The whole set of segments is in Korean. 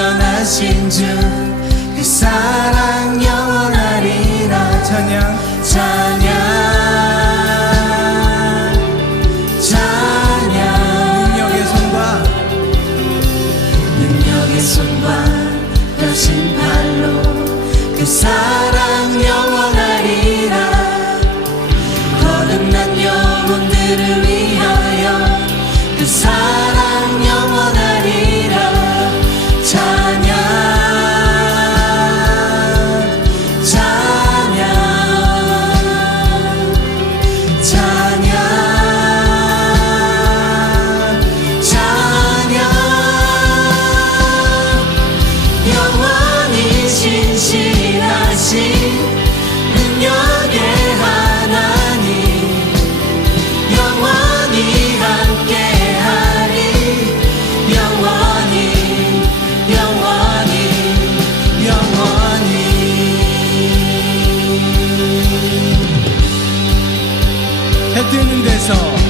영원하신 주 그 사랑 영원하리라. 찬양. 찬양. 신실하신 능력의 하나님 영원히 함께하리 영원히 영원히 영원히. 해 뜨는 데서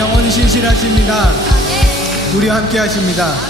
영원히 신실하십니다. 우리와 함께 하십니다.